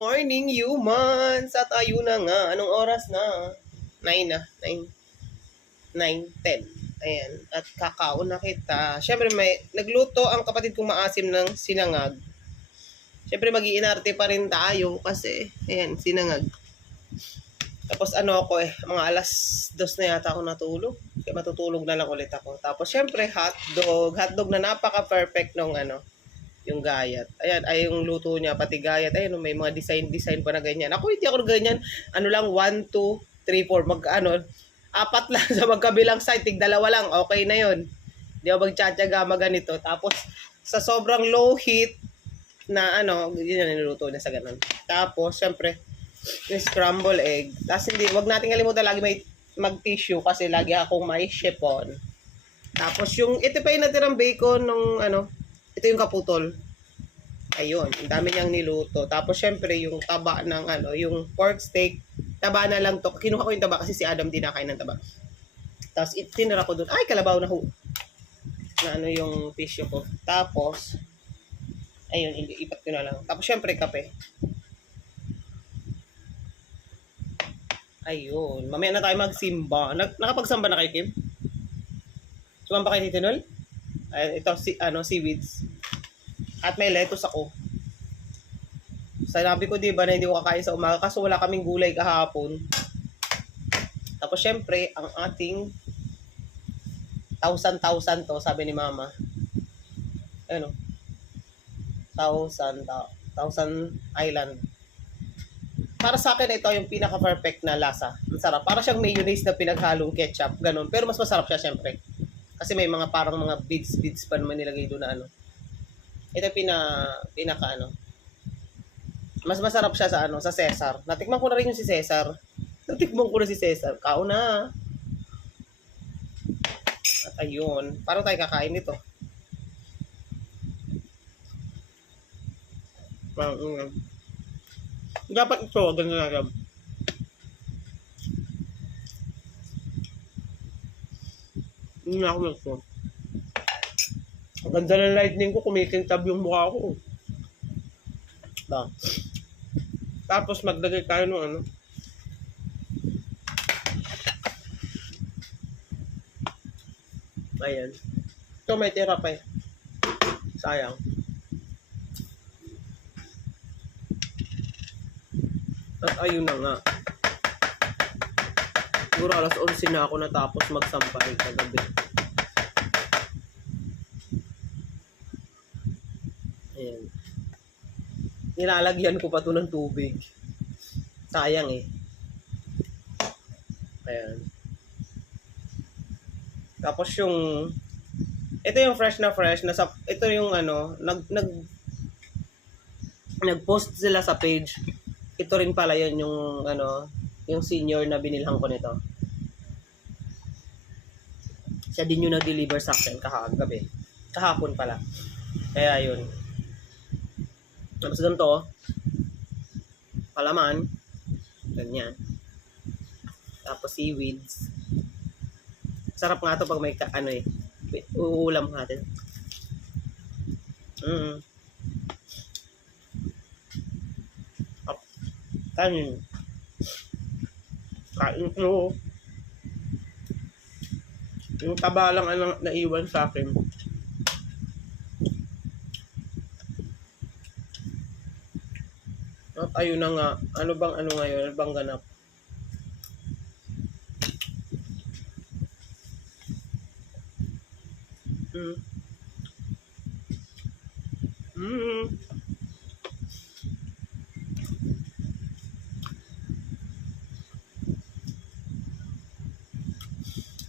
Morning, humans! At ayun na nga, anong oras na? 9 na, 9:10. Ayan, at kakaon na kita. Siyempre, nagluto ang kapatid kong maasim ng sinangag. Siyempre, mag-iinarte pa rin tayo kasi, ayan, sinangag. Tapos ano ako mga alas 2 na yata ako natulog. Kaya matutulog na lang ulit ako. Tapos siyempre, hotdog na napaka-perfect nung yung gayat. Ayan, ay yung luto niya, pati gayat. Ayan, may mga design pa na ganyan. Ako hindi ako ganyan. Ano lang, 1, 2, 3, 4. Apat lang sa magkabilang side. Tig-dalawa lang. Okay na yun. Hindi ako magtsatsaga ganito. Tapos, sa sobrang low heat na yun yung niluto niya sa ganun. Tapos, syempre, yung scramble egg. Tapos, wag natin kalimutan lagi may mag-tissue kasi lagi akong may chiffon. Tapos, ito pa yung natirang bacon nung ito yung kaputol. Ayun, ang dami niyang niluto. Tapos syempre yung taba ng yung pork steak, taba na lang to. Kinuha ko yung taba kasi si Adam din nakain ng taba. Tapos tinira ko doon. Ay, kalabaw na ho. Na yung tissue ko. Tapos ayun, ipat ko na lang. Tapos syempre kape. Ayun, mamaya na tayo magsimba. Nakapagsamba na kayo, Kim? Sumamba kayo dito, Nol? Ayun, ito seaweeds. At may lettuce ako. Sinabi ko diba na hindi ko kakain sa umaga kasi wala kaming gulay kahapon. Tapos syempre, ang ating 1,000 to, sabi ni Mama. Ano? 1,000 Island. Para sa akin, ito yung pinaka-perfect na lasa. Ang sarap. Para siyang mayonnaise na pinaghalong ketchup. Ganun. Pero mas masarap siya syempre. Kasi may mga parang mga beads pa naman nilagay doon na Ito pinaka mas masarap siya sa Cesar. Natikman ko na rin yung si Cesar. Kauna. At ayun, parang tayo kakain nito. Dapat ito, ganun na lang. Hindi na ako nagso. Ang ganda ng lightning ko, kumikintab yung mukha ko. Ba? Tapos maglagay tayo ng Ayan. Ito may tira pa eh. Sayang. At ayun na nga. Siguro alas 11 na ako natapos magsampay kagabi. Ayan. Nilalagyan ko pa to ng tubig. Sayang eh. Ayan. Tapos ito yung fresh na ito yung nag-post sila sa page. Ito rin pala yun yung senior na binilhan ko nito. Siya din yung nag-deliver sa akin kahagabi. Kahapon pala. Kaya yun. Tapos ganito, palaman. Ganyan. Tapos seaweeds. Sarap nga to pag may uulam natin. Kanin. Kain ko. Yung taba lang naiwan sa akin. At ayun na nga. Ano ngayon? Ano bang ganap?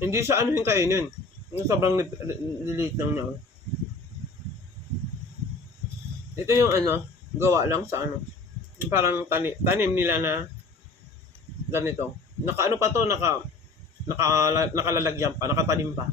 Hindi siya yung kainin. Yung sobrang lilit lang niya. Ito yung gawa lang sa parang tanim nila na ganito. Pa to, nakalalagyan pa, nakatanim pa.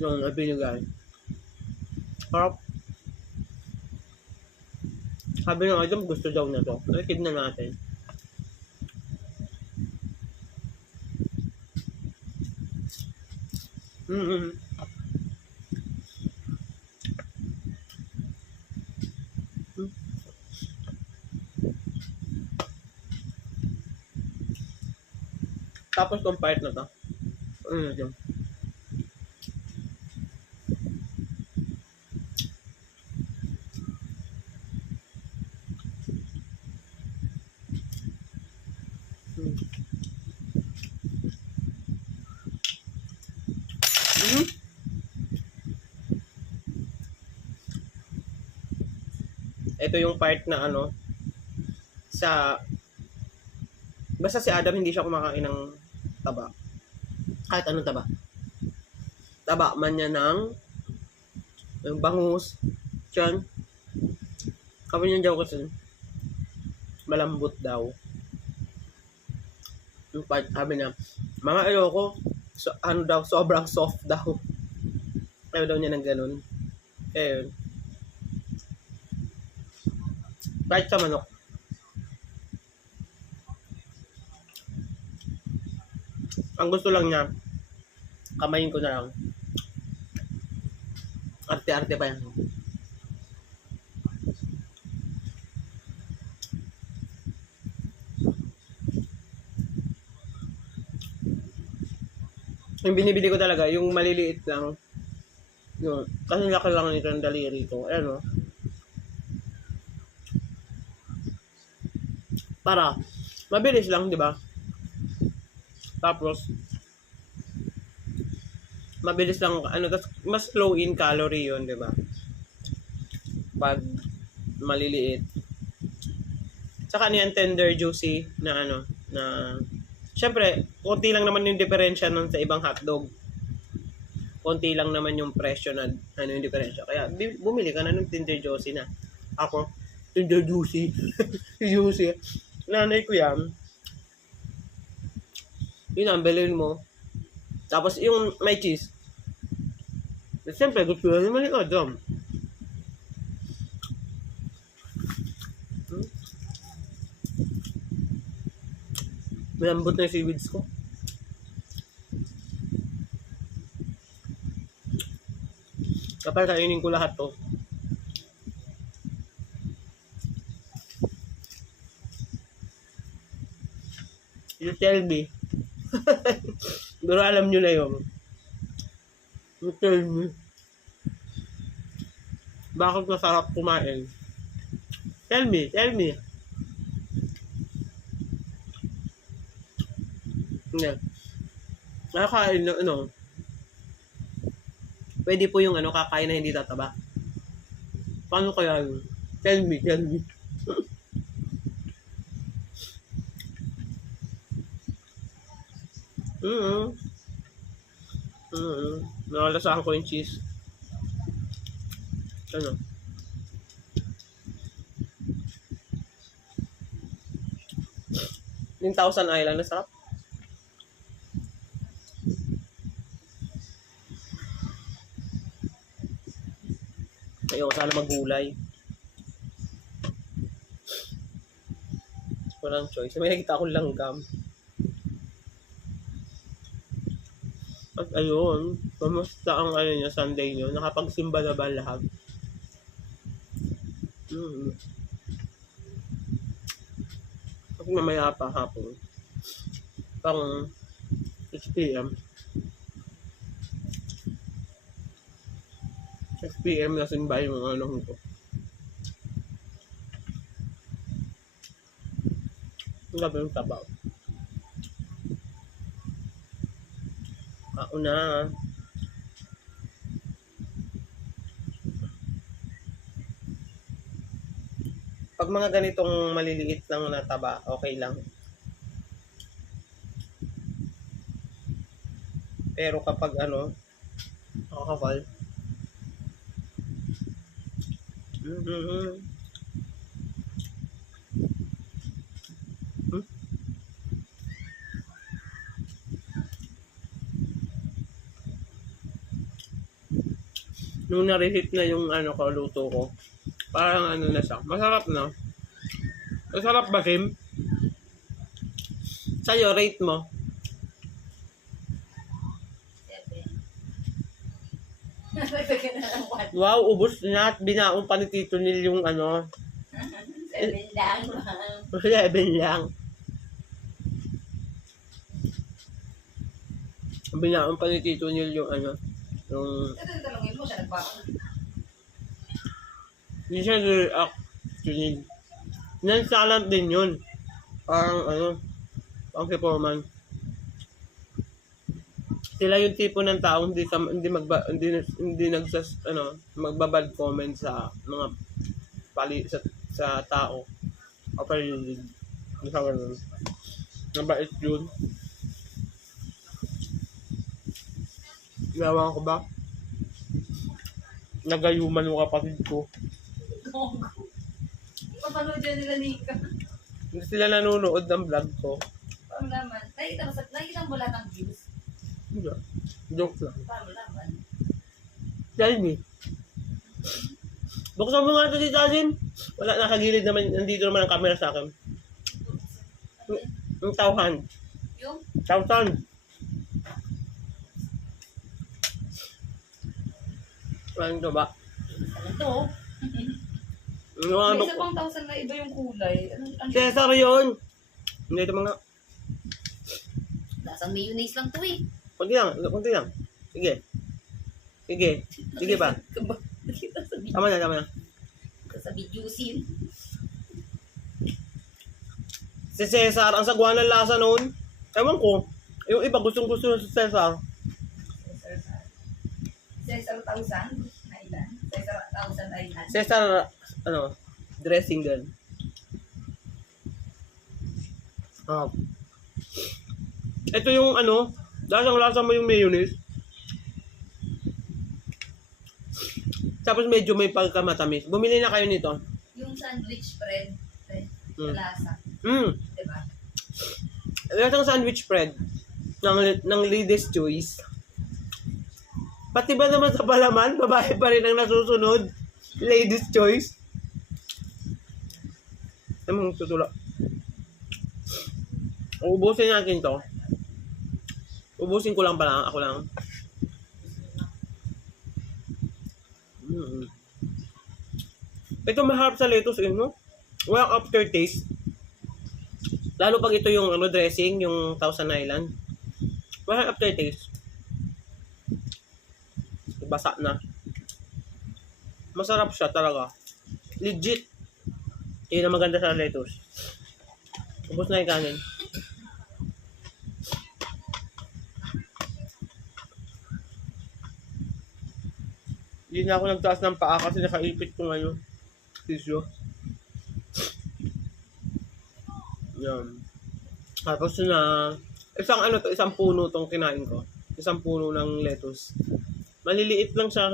Yung binigay. Sarap. Sabi nga Adam, gusto daw na to. Nakikid na natin. Tapos tong part na to. Ano yun? Mm-hmm. Ito yung part na ano, sa, basta si Adam hindi siya kumakain ng taba. Kahit anong taba. Taba man niya ng bangus, tiyan. Kami niya daw kasi malambot daw. Yung part, sabi niya, mga ayoko, so, ano daw, sobrang soft daw. Ayaw daw niya ng ganun. Kaya yun. Kahit sa manok. Ang gusto lang niya, kamayin ko na lang. Arte-arte pa yan. Yung binibili ko talaga, yung maliliit lang. Yung, kasi laki lang nito ng daliri ko. Ayan o. Para, mabilis lang, di ba? Tapos, mabilis lang, ano, mas low in calorie yun, di ba? Pag maliliit. Saka ano yan, tender, juicy, na ano, na, syempre, konti lang naman yung diferensya nun sa ibang hotdog. Konti lang naman yung presyo na, ano yung diferensya. Kaya, bumili ka na ng tender juicy na. Ako, tender juicy. Juicy. Nanay ko yan. Yun ang bilhin mo. Tapos yung may cheese. Siyempre, gusto na naman yung Adam. Malambot na yung seaweeds ko. Kapag kainin ko lahat to. You tell me. Pero alam nyo na yun. You tell me. Bakit masarap kumain? Tell me, tell me. Hindi. Nakakain na, ano, pwede po yung ano, kakain na hindi tataba. Paano kaya yun? Tell me, tell me. Nakalasahan ko yung cheese. Ano? Yung Thousand Island, nasarap. Ayoko sana maggulay. Walang choice. May nakita akong langgam. At ayun, kamusta ang ano niya, Sunday niyo? Nakapagsimba na ba lahat? Pag mamaya pa hapon. Pang 6 p.m. 6 p.m. na simba yung ano ko. Ang gabi yung tabaw. Kauna. Pag mga ganitong maliliit lang na taba, okay lang. Pero kapag ano, nakakapal. Nung na-reheat na yung ano ko, luto ko, parang ano na siya. Masarap na. Masarap ba, Kim? Sa'yo, rate mo. 7. Wow, ubos na at binaong pa ni Tito Nil yung ano. 7 lang, ma'am. 7 lang. Binaon pa ni Tito Neil yung ano, yung Ito talungin mo siya, nagbaon. hindi siya react to Neil. Nonchalant din yun. Parang ano, pang performance. Sila yung tipo ng tao hindi nagsas magbabad comment sa mga sa tao. Kapag hindi sa ganun. Mabait yun. Ginawa ko ba? Nagayuman yung kapatid ko. Gogo. Papanood dyan nila Nika. Hindi sila nanonood ng vlog ko. Paano naman? Nakikita mo lahat ng views. Hindi. Joke lang. Paano naman? Tell me. Buksan mo nga ito dito, Azin. Wala, nasa gilid naman. Nandito naman ang camera sa akin. Yung tauhan. Yung? Tauhan. Ano ito ba? Ano to? Yung mga May isa pang 1,000 na iba yung kulay. Ano? Cesar yun. Hindi ito mga... Lasang mayonnaise lang to eh. Kunti lang. Sige. Sige pa. Nakita sa video. Tama na. Sa video scene. Si Cesar, ang sagwa ng lasa noon. Ewan ko. Yung iba gustong-gusto na si Cesar. Cesar 1,000 na ilan? Cesar 1,000 na ilan? Cesar, dressing din. Ito yung lasang-lasa mo yung mayonnaise. Tapos medyo may pagkamatamis. Bumili na kayo nito. Yung sandwich bread. Mm. Lasa. Diba? Lasang sandwich bread ng Lady's Choice. Pati ba naman sa palaman, babae pa rin ang nasusunod. Lady's Choice. Ano mong tutulak? Ubusin natin to. Ubusin ko lang pala. Ako lang. Ito maharap sa lettuce no? Walang aftertaste. Lalo pag ito yung dressing, yung Thousand Island. Walang aftertaste. Basa na. Masarap siya talaga. Legit. Yun ang maganda sa lettuce. Ubus na yung kanin. Hindi na ako nagtaas ng paa kasi nakaipit ko ngayon. Tissue. Yan. Tapos na, isang puno tong kinain ko. Isang puno ng lettuce. Maliliit lang siya,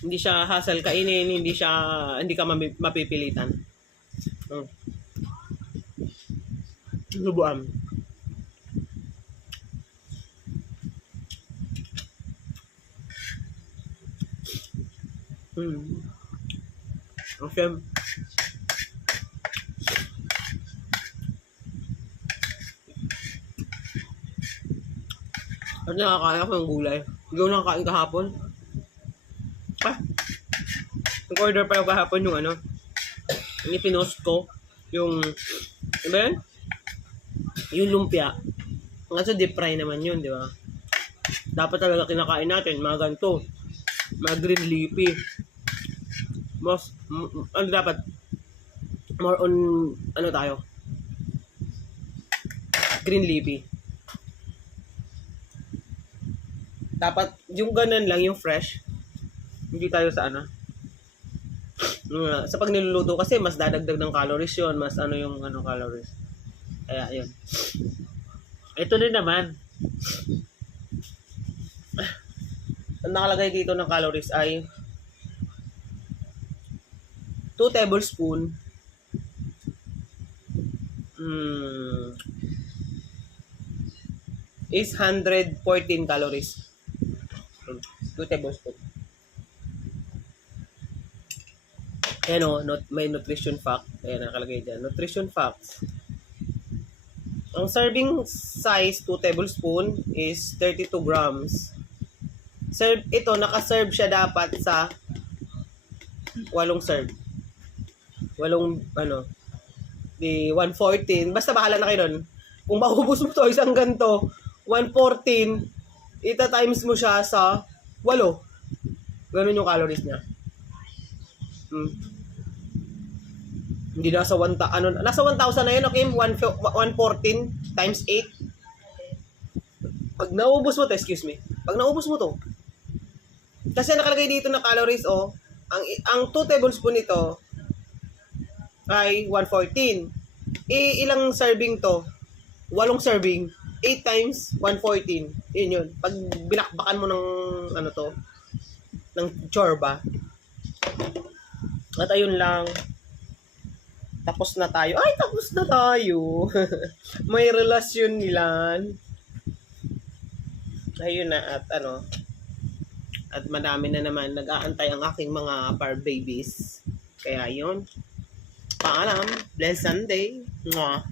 hindi siya hassle kainin, hindi ka mapipilitan. Subuan. Okay. At nakakain ako ng gulay. Hindi ko nakakain kahapon. Nag-order pa ako kahapon yung yung ipinost ko. Yung, diba yun? Yung lumpia. Kaso deep fry naman yun, di ba? Dapat talaga kinakain natin, mga ganito. Mga green leafy. Dapat? More on, tayo? Green leafy. Dapat, yung ganun lang, yung fresh. Hindi tayo sa sa pag niluluto kasi, mas dadagdag ng calories yun. Mas yung calories. Kaya, yun. Ito din naman. Ang nakalagay dito ng calories ay 2 tablespoon is 114 calories. 2 tablespoon. Ayan may nutrition fact. Ayan, nakalagay dyan. Nutrition facts. Ang serving size 2 tablespoon is 32 grams. Naka-serve siya dapat sa 8 serve. 8, 114. Basta bahala na kayo nun. Kung maubos mo to, isang ganito, 114, ita-times mo siya sa 8. Ganun yung calories niya. Hindi nasa 1,000, nasa 1,000 na yun, okay? 114 times 8. Pag naubos mo to, excuse me, pag naubos mo to, kasi nakalagay dito na calories, ang 2 tablespoon nito ay 114. Ilang serving to? 8 serving. 8 times 114. Yun. Pag binakbakan mo ng ng chorba. At ayun lang. Tapos na tayo. Ay, tapos na tayo. May relasyon nilan. Ayun na at madami na naman nag-aantay ang aking mga par babies. Kaya yun. Paalam. Blessed Sunday. Mwah.